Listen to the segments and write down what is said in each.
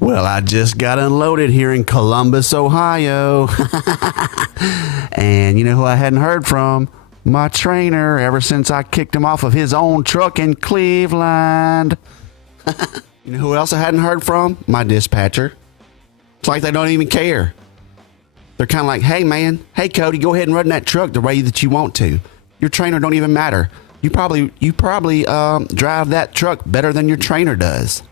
Well, I just got unloaded here in Columbus, Ohio. And you know who I hadn't heard from? My trainer, ever since I kicked him off of his own truck in Cleveland. You know who else I hadn't heard from? My dispatcher. It's like they don't even care. They're kind of like, hey, man, hey, Cody, go ahead and run that truck the way that you want to. Your trainer don't even matter. You probably drive that truck better than your trainer does.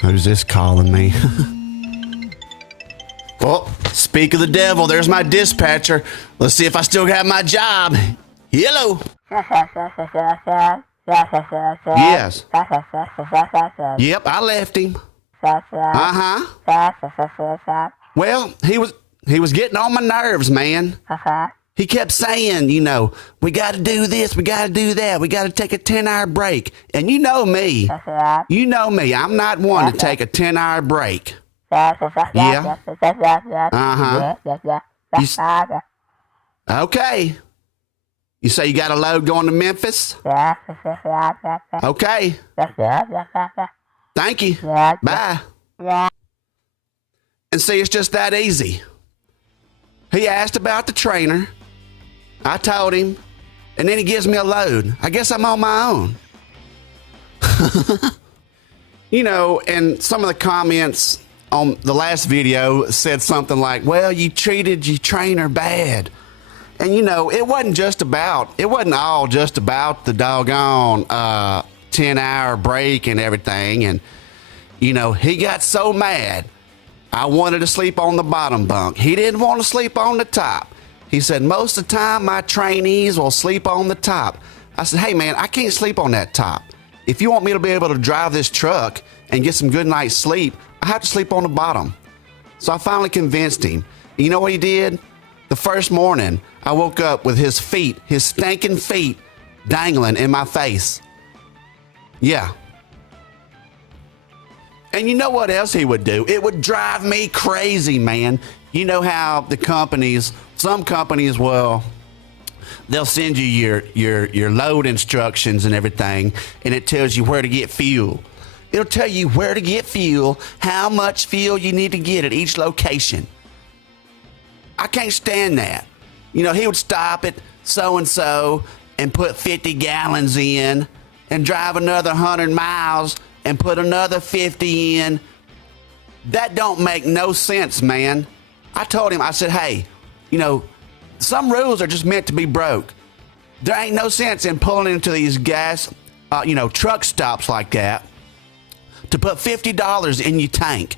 Who's this calling me? Well, speak of the devil, there's my dispatcher. Let's see if I still got my job. Hello. Yes. Yep, I left him. Well, he was getting on my nerves, man. He kept saying, you know, we got to do this, we got to do that, we got to take a 10-hour break. And you know me. I'm not one to take a 10-hour break. Yeah. Okay. You say you got a load going to Memphis? Okay. Thank you. Bye. And see, it's just that easy. He asked about the trainer. I told him. And then he gives me a load. I guess I'm on my own. You know, and some of the comments on the last video said something like, well, you treated your trainer bad. And, you know, it wasn't all just about the doggone 10-hour break and everything. And, you know, he got so mad. I wanted to sleep on the bottom bunk. He didn't want to sleep on the top. He said, most of the time my trainees will sleep on the top. I said, hey, man, I can't sleep on that top. If you want me to be able to drive this truck and get some good night's sleep, I have to sleep on the bottom. So I finally convinced him. You know what he did? The first morning, I woke up with his stinking feet, dangling in my face. Yeah. And you know what else he would do? It would drive me crazy, man. You know how some companies, well, they'll send you your load instructions and everything, and it tells you where to get fuel. It'll tell you where to get fuel, how much fuel you need to get at each location. I can't stand that. You know, he would stop at so-and-so and put 50 gallons in and drive another 100 miles and put another 50 in. That don't make no sense, man. I told him, I said, hey, you know, some rules are just meant to be broke. There ain't no sense in pulling into these gas, truck stops like that to put $50 in your tank.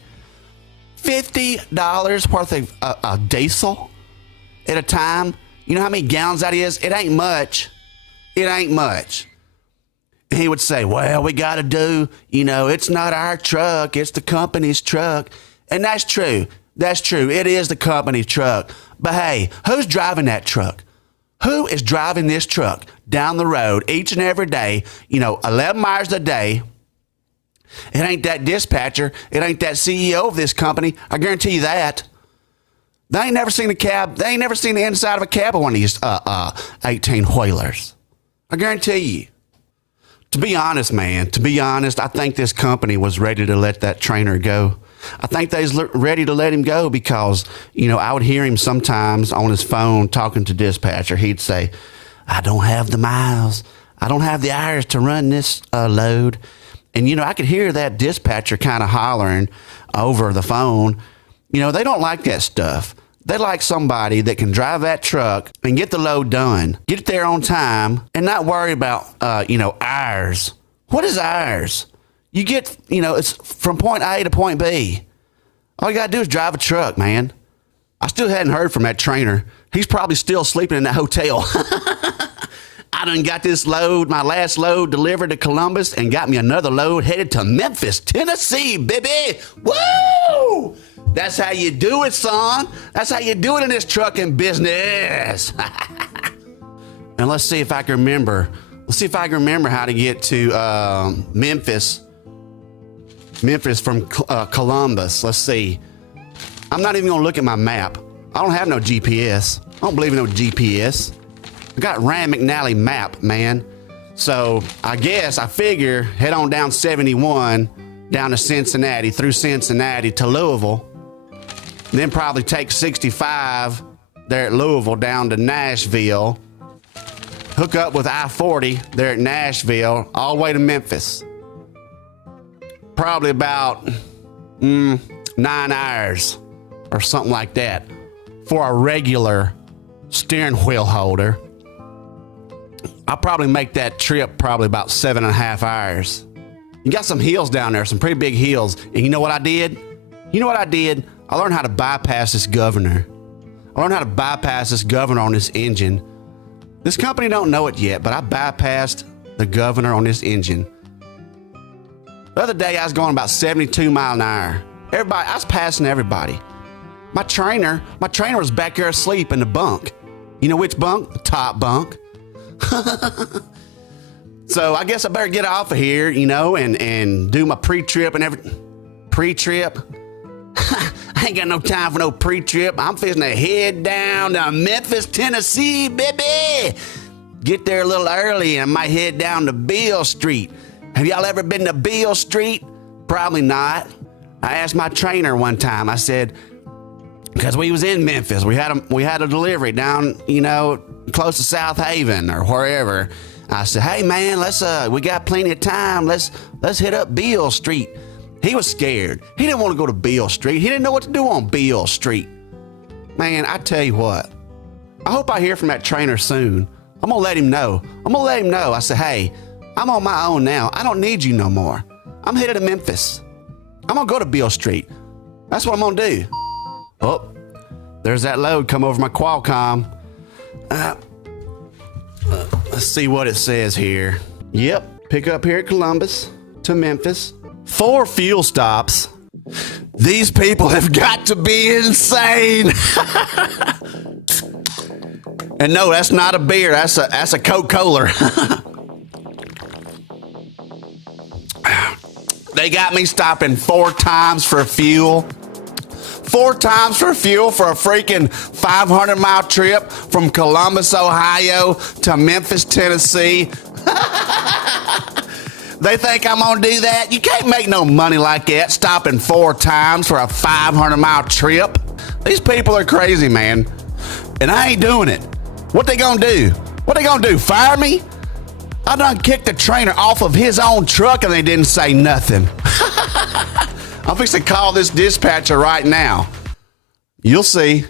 $50 worth of a diesel at a time. You know how many gallons that is? It ain't much. It ain't much. And he would say, well, we got to do, it's not our truck. It's the company's truck. And that's true. That's true. It is the company's truck. But hey, who's driving that truck? Who is driving this truck down the road each and every day, 11 miles a day? It ain't that dispatcher. It ain't that CEO of this company. I guarantee you that. They ain't never seen a cab. They ain't never seen the inside of a cab of one of these 18-wheelers. I guarantee you. To be honest, man, I think this company was ready to let that trainer go. I think they was ready to let him go because, I would hear him sometimes on his phone talking to dispatcher. He'd say, I don't have the miles. I don't have the hours to run this load. And, I could hear that dispatcher kind of hollering over the phone. They don't like that stuff. They like somebody that can drive that truck and get the load done, get it there on time, and not worry about, hours. What is hours? You get, it's from point A to point B. All you got to do is drive a truck, man. I still hadn't heard from that trainer. He's probably still sleeping in that hotel. I done got this load, my last load, delivered to Columbus and got me another load headed to Memphis, Tennessee, baby. Woo! That's how you do it, son. That's how you do it in this trucking business. And let's see if I can remember. Let's see if I can remember how to get to Memphis from Columbus. Let's see. I'm not even going to look at my map. I don't have no GPS. I don't believe in no GPS. I got Rand McNally map, man. So I figure head on down 71 down to Cincinnati, through Cincinnati to Louisville, then probably take 65 there at Louisville down to Nashville, hook up with I-40 there at Nashville, all the way to Memphis. Probably about 9 hours or something like that for a regular steering wheel holder. I'll probably make that trip probably about 7.5 hours. You got some hills down there, some pretty big hills. And you know what I did? I learned how to bypass this governor. on how to bypass this governor on this engine. This company don't know it yet, but I bypassed the governor on this engine. The other day I was going about 72 miles an hour. I was passing everybody. My trainer was back there asleep in the bunk. You know which bunk? The top bunk. So I guess I better get off of here, and do my pre-trip and everything. Pre-trip? I ain't got no time for no pre-trip. I'm fixing to head down to Memphis, Tennessee, baby. Get there a little early and I might head down to Beale Street. Have y'all ever been to Beale Street? Probably not. I asked my trainer one time, I said, because we was in Memphis, we had a delivery down, close to South Haven or wherever. I said, hey man, we got plenty of time. Let's hit up Beale Street. He was scared. He didn't want to go to Beale Street. He didn't know what to do on Beale Street. Man, I tell you what, I hope I hear from that trainer soon. I'm going to let him know. I said, hey, I'm on my own now. I don't need you no more. I'm headed to Memphis. I'm going to go to Beale Street. That's what I'm going to do. Oh, there's that load come over my Qualcomm. Let's see what it says here. Yep, pick up here at Columbus to Memphis. 4 fuel stops. These people have got to be insane. And no, that's not a beer. That's a Coca-Cola. They got me stopping 4 times for fuel. 4 times for fuel for a freaking 500-mile trip from Columbus, Ohio to Memphis, Tennessee. They think I'm going to do that? You can't make no money like that, stopping 4 times for a 500-mile trip. These people are crazy, man. And I ain't doing it. What they going to do? Fire me? I done kicked the trainer off of his own truck and they didn't say nothing. I'm fixing to call this dispatcher right now. You'll see.